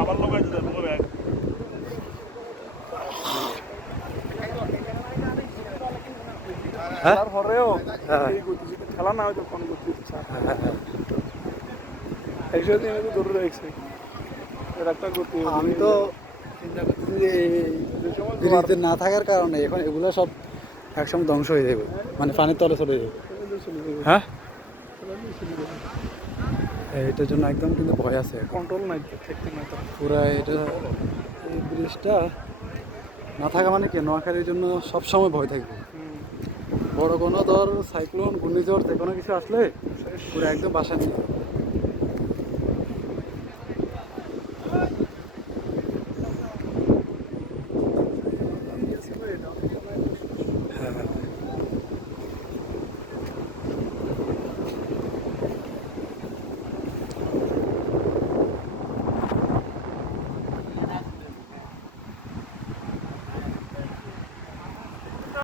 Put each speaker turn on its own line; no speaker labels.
আবার লোকাই দিতে তোমার ব্যাগ যদি খেলা না হয় তখন গতি ইচ্ছা। একসাথে ধরে রাখছে একটা গতি
আমি তো চিন্তা না থাকার কারণে এখন এগুলো সব একসঙ্গে ধ্বংস হয়ে যাবে। মানে পানির তলে চলে যাবে। হ্যাঁ? এইটার জন্য একদম কিন্তু ভয় আছে
কন্ট্রোল নাই ঠিক নাই
পুরা এটা এই ব্রিজটা না থাকা মানে কি? নোয়াখালীর জন্য সব সময় ভয় থাকবে। বড় কোনো ধর সাইক্লোন ঘূর্ণিঝড় যে কোনো কিছু আসলে পুরো একদম বাসা নিয়ে